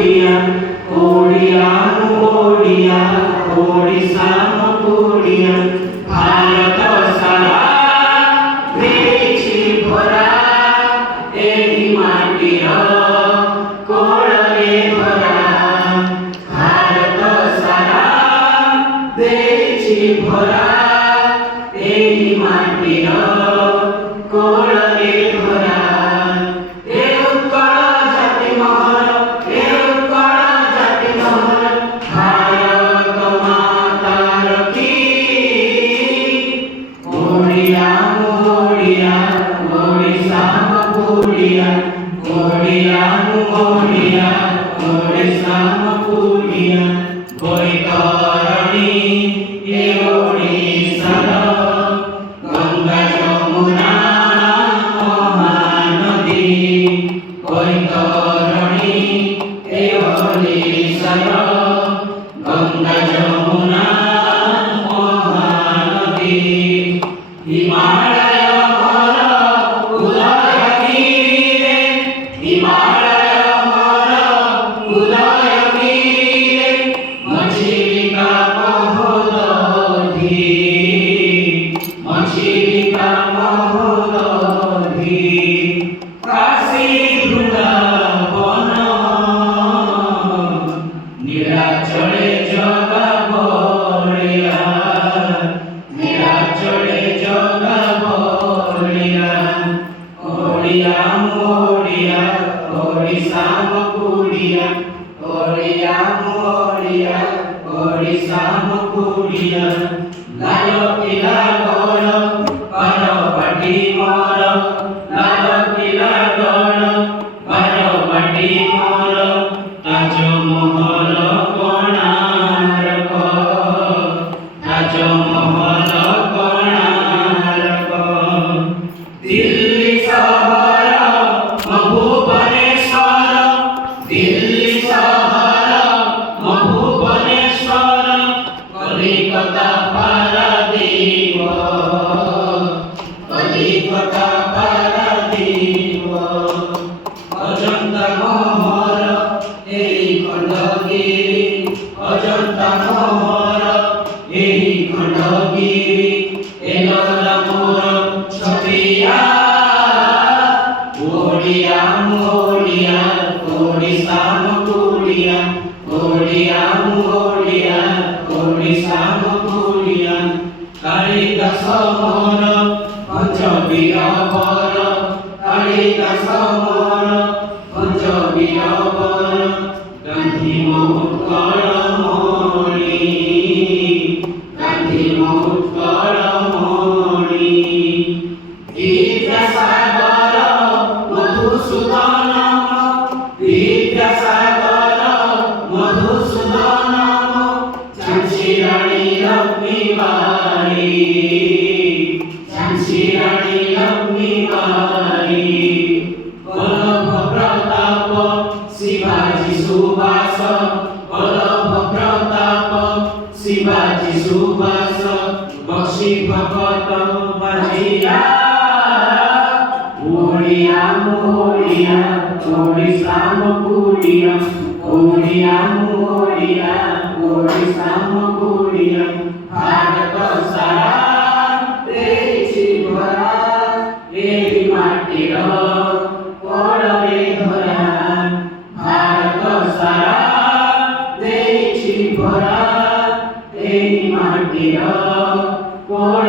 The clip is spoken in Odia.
ଓଡ଼ିଆ ଓଡ଼ିଆ ଓଡ଼ିଆ ଓଡ଼ିଶା ମୋ ଓଡ଼ିଆ ଭାରତ ସାରା ଦେଇଛି ଭରା ଏହି ମାଟିର କୋଳରେ ଭରା ଭାରତ ସାରା ଦେଇଛି ଭରା ଏହି ମାଟିର କୋଳରେ ଭରା ଏ ଉତ୍କଳ ଜାତି ମହର ଏ ଉତ୍କଳ ଜାତି ମହର ଭାରତ ମାତାର କି ଓଡ଼ିଆ ଓଡ଼ିଆ ଓଡ଼ିଶା ଓଡ଼ିଆ ଓଡ଼ିଆ ଓଡ଼ିଆ ଓଡ଼ିଶା ଓଡ଼ିଆ ବୈତରଣୀ ଏ ଓଡ଼ିଶାର ଗଙ୍ଗା ଯମୁନା ମହାନଦୀ ବୈତରଣୀ ଏ ଓଡ଼ିଶାର ଗଙ୍ଗା ଯମୁନା ମହାନଦୀ ହିମାଳୟ ମୋର ଉଦୟଗିରିରେ ହିମାଳୟ ମୋର ଉଦୟଗିରିରେ ମଚିଲିକା ମହୋଦଧି ମଚିଲିକା ମହୋଦଧି କାଶୀ ବୃନ୍ଦାବନ ନୀଳାଚଳେ ଜଗା ବଳିଆ ନୀଳାଚଳେ ଜଗା ବଳିଆ ଓଡ଼ିଆ ଓଡ଼ିଆ ଓଡ଼ିଶା ଓଡ଼ିଆ ଓଡ଼ିଆ ଓଡ଼ିଆ ଓଡ଼ିଶା ଓଡ଼ିଆ ଲାଲ କିଲା ଗଡ଼ ବାରବାଟୀ ମୋର ଲାଲ କିଲା ଗଡ଼ ବାରବାଟୀ ମୋର ତାଜମହଲ କୋଣାର୍କ ତାଜମହଲ କୋଣାର୍କ ଦିଲ୍ଲୀ ସହର ଭୁବନେଶ୍ୱର ଦିଲ୍ଲୀ ସହର ଭୁବନେଶ୍ୱର କଲିକତା ପାରାଦୀପ କଲିକତା ପାରାଦୀପ ଅଜନ୍ତା ମୋହର ଏହି ଖଣ୍ଡଗିରି ଅଜନ୍ତା ମୋହର ଏହି ଖଣ୍ଡଗିରି ଏଲୋରା ମୋର ଛତିଆ ଓଡ଼ିଆ ଓଡ଼ିଆ ଓଡ଼ିଶା ଓଡ଼ିଆ ଓଡ଼ିଆ ଓଡ଼ିଆ ଓଡ଼ିଶା ଓଡ଼ିଆ କାଳିଦାସ ମୋର ପଞ୍ଚବୀର ବର କାଳିଦାସ ମୋର ପଞ୍ଚବୀର ବର ଗାନ୍ଧୀ ମୋ ଉତ୍କଳ ମଣି ଗାନ୍ଧୀ ମୋ ଉତ୍କଳ ମଣି ବିଦ୍ୟାସାଗର ମଧୁସୂଦନ ବିଦ୍ୟାସାଗର ମଧୁସୂଦନ ଝାନ୍ସୀ ରାଣୀ ଲକ୍ଷ୍ମୀବାଈ ଝାନ୍ସୀ ରାଣୀ ଲକ୍ଷ୍ମୀବାଈ ବଲ୍ଲଭ ପ୍ରତାପ ଶିବାଜୀ ସୁଭାଷ ବଲ୍ଲଭ ପ୍ରତାପ ଶିବାଜୀ ସୁଭାଷ ବକ୍ସି ଭଗତ ବାଜିରା ଓଡ଼ିଆ ଓଡ଼ିଆ ଓଡ଼ିଶା ଓଡ଼ିଆ ଓଡ଼ିଆ ଓଡ଼ିଆ ଓଡ଼ିଶା ଓଡ଼ିଆ ଭାରତ ସାରା ଦେଇଛି ଭରା ଏହି ମାଟିର କୋଳରେ ଧରା ଭାରତ ସାରା ଦେଇଛି ଭରା ଏହି ମାଟିର କୋଳ